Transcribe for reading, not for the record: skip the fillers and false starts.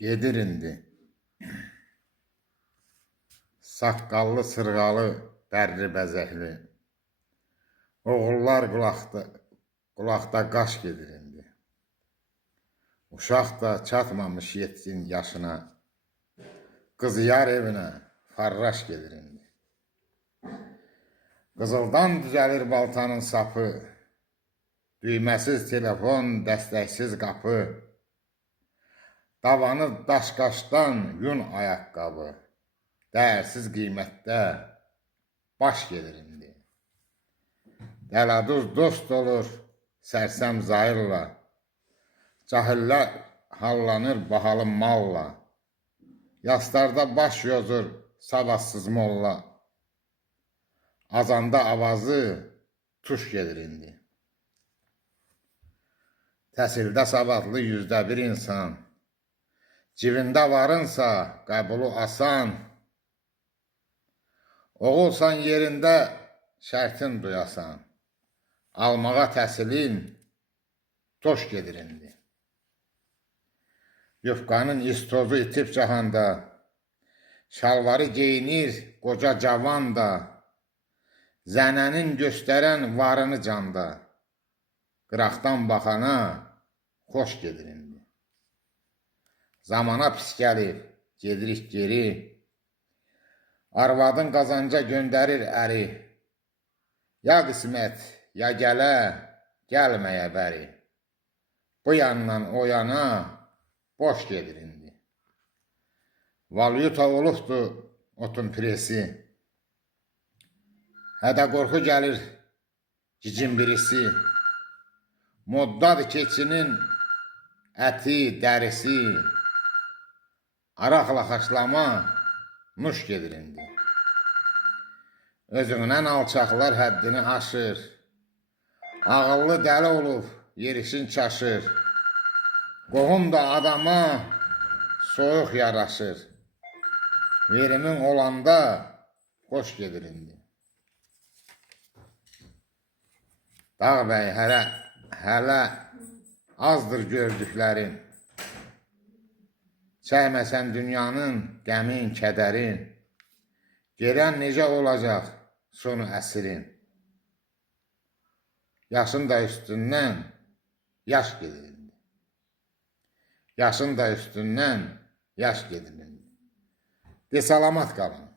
Gedir indi. Saqqallı, sırğalı, bərli bəzəkli. Oğullar qulaqda qaş gedir indi. Uşaq da çatmamış yetkin yaşına. Qız yar evinə farraş gedir indi. Qızıldan düzəlir baltanın sapı. Düyməsiz telefon, dəstəksiz qapı. Davanı daş-qaşdan yun ayaqqabı. Dəyərsiz qiymətdə baş gedir indi. Dəladuz dost olur, sərsəm zahirla. Cahillər hallanır bahalı malla. Yaslarda baş yozur savadsız molla. Azanda avazı tuş gedir indi. Təhsildə savadlı %1 insan. Cibində varınsa qəbulu asan. Oğulsan yerində şərtin duyasan. Almağa təhsilin toş gedir indi. Yufqanın istozu itib cahanda. Şalvarı geyinir qoca cavan da. Zənənin göstərən varını canda. Qıraqdan baxana xoş gedir indi. Zamana pis gəlir, gedirik geri. Arvadın qazanca göndərir əri. Ya qismət, ya gələ, gəlməyə bəri. Bu yandan o yana boş gedir indi. Valyuta olubdu otun presi. Hədə qorxu gəlir cicin birisi. Moddadır keçinin əti, dərisi. Araqla xaçlama nuş gedir indi. Özündən alçaqlar həddini aşır. Ağıllı dəli olub yerişin çaşır. Qohum da adama soyuq yaraşır. Verimin olanda xoş gedir indi. Dağ bəy hələ azdır gördüklərin. Çəkməsən dünyanın qəmin, kədərin. Gələn necə olacaq sonu əsrin. Yaşın da üstündən yaş gedir indi. Yaşın da üstündən yaş gedir indi. De salamat qalın.